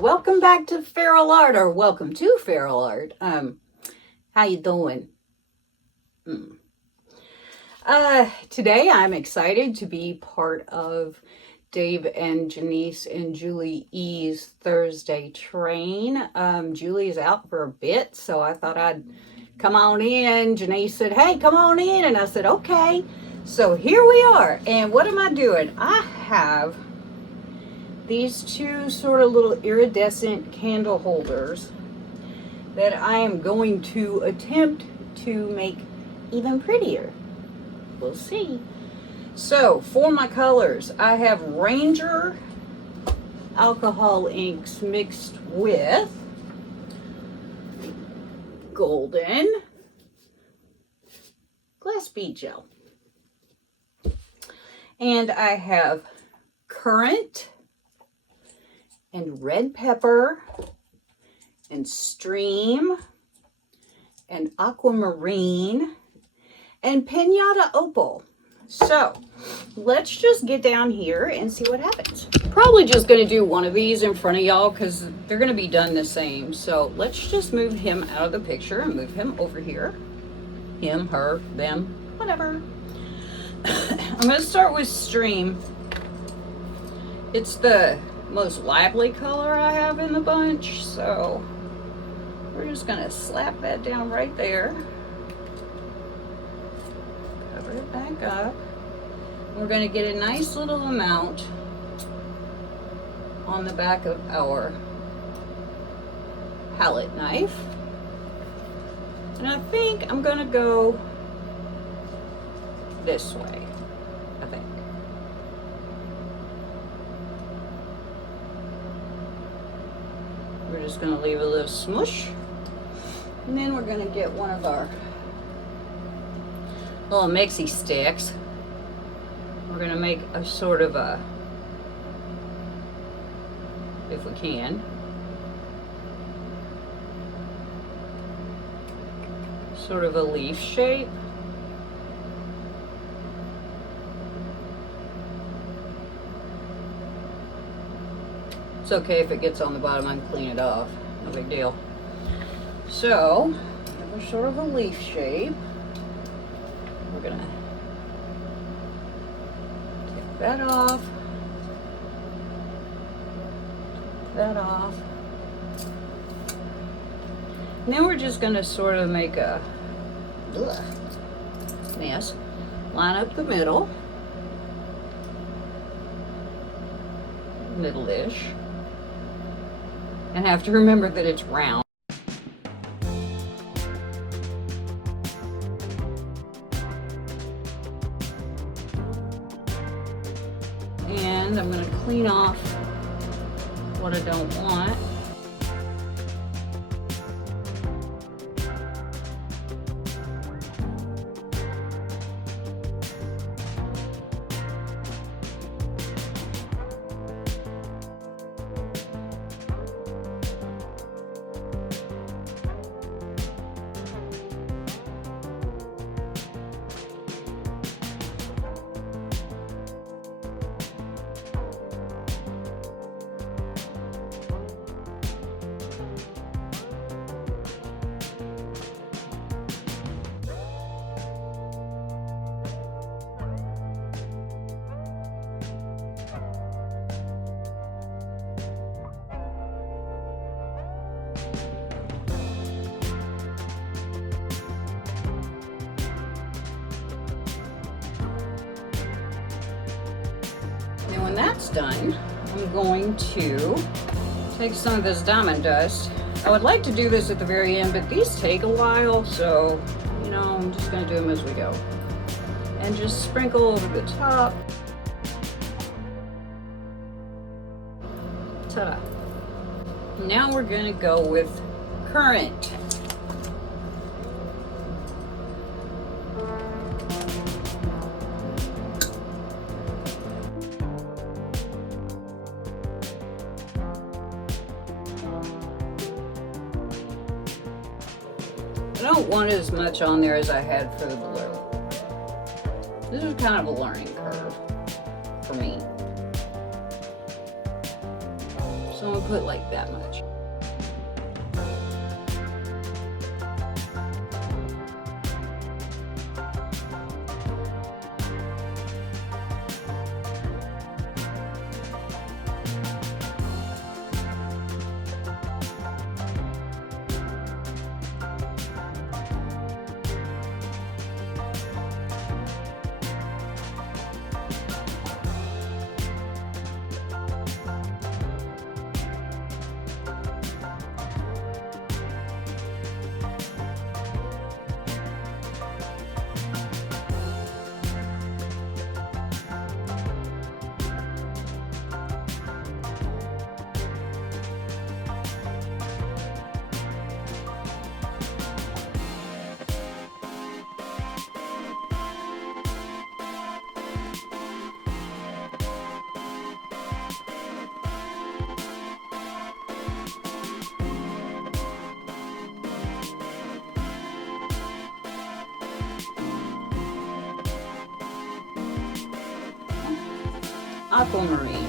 welcome back to feralart, or welcome to feralart. How you doing? Today I'm excited to be part of Dave and Janese and Julie E's Thursday train. Julie is out for a bit, so I thought I'd come on in. Janese said, hey, come on in, and I said, okay. So here we are, and what am I doing? I have these two sort of little iridescent candle holders that I am going to attempt to make even prettier. We'll see. So for my colors, I have Ranger alcohol inks mixed with golden glass bead gel. And I have currant and red pepper and stream and aquamarine and pinata opal. So let's just get down here and see what happens. Probably just going to do one of these in front of y'all because they're going to be done the same. So let's just move him out of the picture and move him over here. Him, her, them, whatever. I'm going to start with stream. It's the most lively color I have in the bunch, so we're just going to slap that down right there. Cover it back up. We're going to get a nice little amount on the back of our palette knife. And I think I'm going to go this way, I think. We're just going to leave a little smush. And then we're going to get one of our little mixie sticks. We're going to make a sort of a, if we can, sort of a leaf shape. It's okay if it gets on the bottom, I can clean it off. No big deal. So, we're sort of a leaf shape. We're gonna take that off. That off. And then we're just gonna sort of make a mess. Line up the middle-ish. And have to remember that it's round. And I'm going to clean off what I don't want. When that's done, I'm going to take some of this diamond dust. I would like to do this at the very end, but these take a while, so, you know, I'm just going to do them as we go. And just sprinkle over the top. Ta-da. Now we're going to go with currant. I don't want as much on there as I had for the blue. This is kind of a learning curve for me. So I'm gonna put like that much. Aquamarine.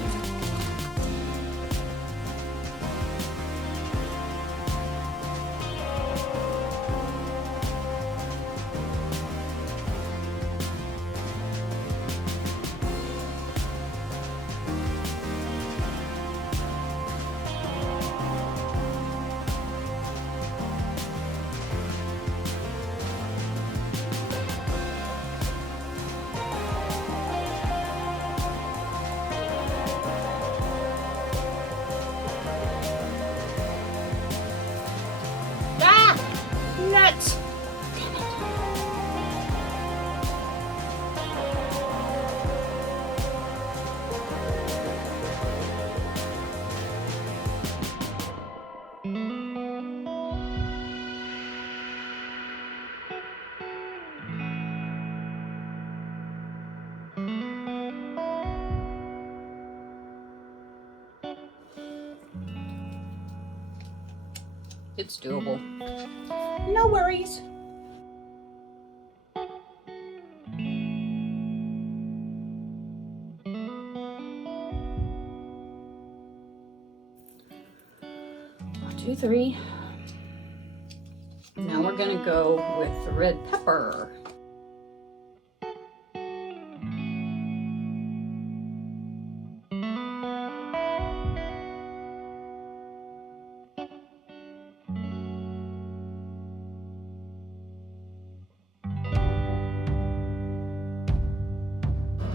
Nuts! It's doable. No worries. One, two, three. Now we're gonna go with the red pepper.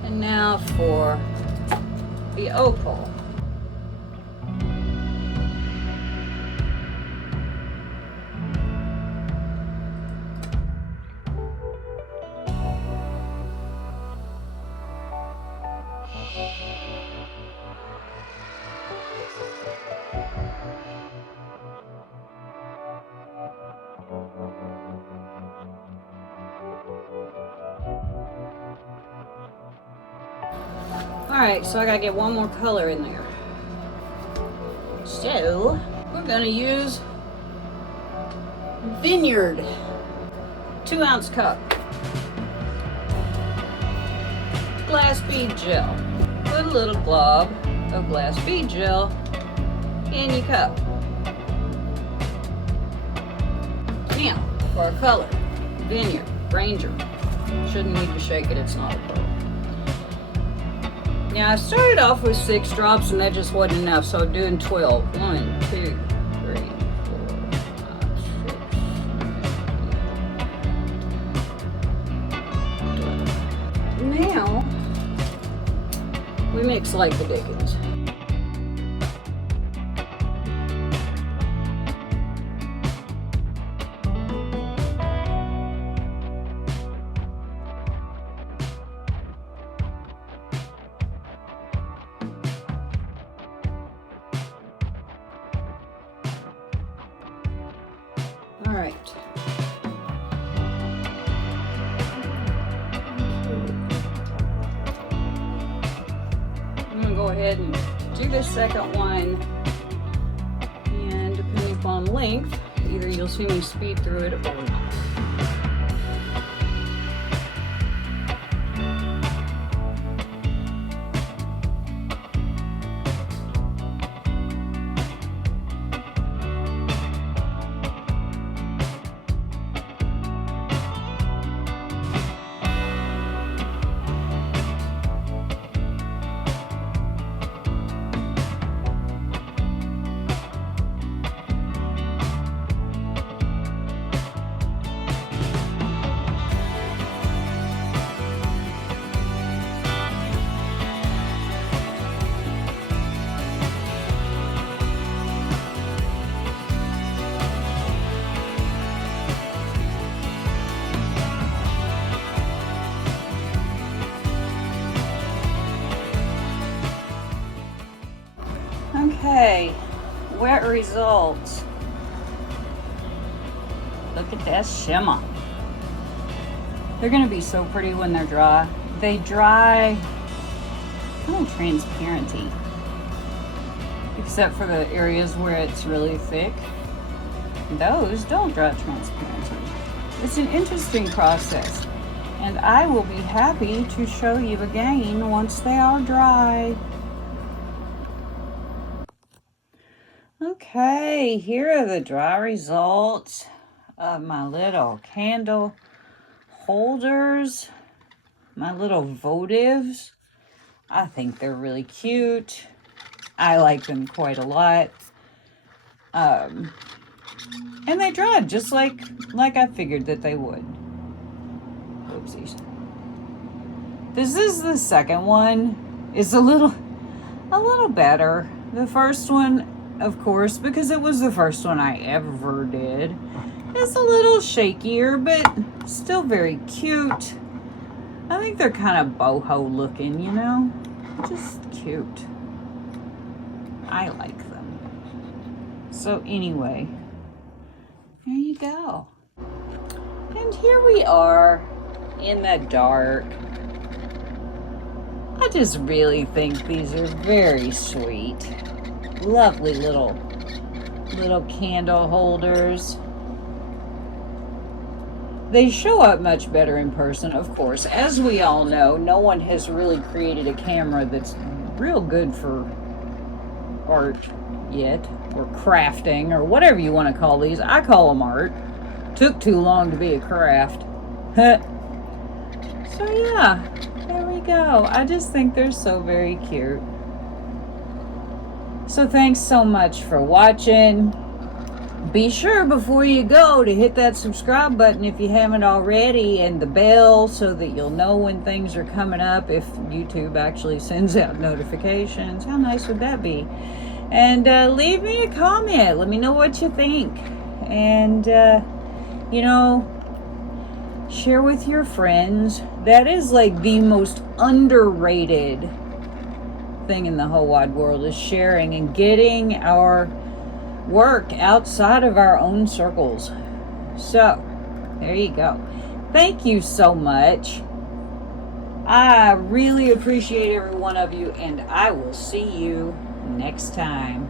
And now for the opal. Alright, so I gotta get one more color in there. So, we're gonna use Vineyard 2-ounce cup. Glass bead gel. Put a little glob of glass bead gel in your cup. Now, for our color, Vineyard, Ranger. Shouldn't need to shake it, it's not a pearl. Now I started off with 6 drops and that just wasn't enough, so I'm doing 12. 1, 2, 3, 4, 5, 6, 12. Now we mix like the dickens. All right. I'm gonna go ahead and do the second one, and depending upon length, either you'll see me speed through it or not. Okay, wet results. Look at that shimmer. They're gonna be so pretty when they're dry. They dry kind of transparency, except for the areas where it's really thick. Those don't dry transparently. It's an interesting process, and I will be happy to show you again once they are dry. Okay, here are the dry results of my little candle holders, my little votives. I think they're really cute. I like them quite a lot. And they dried just like I figured that they would. Oopsies. This is the second one. It's a little better. The first one, of course, because it was the first one I ever did. It's a little shakier, but still very cute. I think they're kind of boho looking, you know? Just cute. I like them. So anyway, there you go. And here we are in the dark. I just really think these are very sweet. Lovely little candle holders. They show up much better in person, of course. As we all know, no one has really created a camera that's real good for art yet, or crafting, or whatever you want to call these. I call them art. Took too long to be a craft. So yeah, there we go. I just think they're so very cute. So thanks so much for watching. Be sure before you go to hit that subscribe button if you haven't already, and the bell so that you'll know when things are coming up, if YouTube actually sends out notifications. How nice would that be? And leave me a comment. Let me know what you think. And, you know, share with your friends. That is like the most underrated thing in the whole wide world, is sharing and getting our work outside of our own circles. So there you go. Thank you so much. I really appreciate every one of you, and I will see you next time.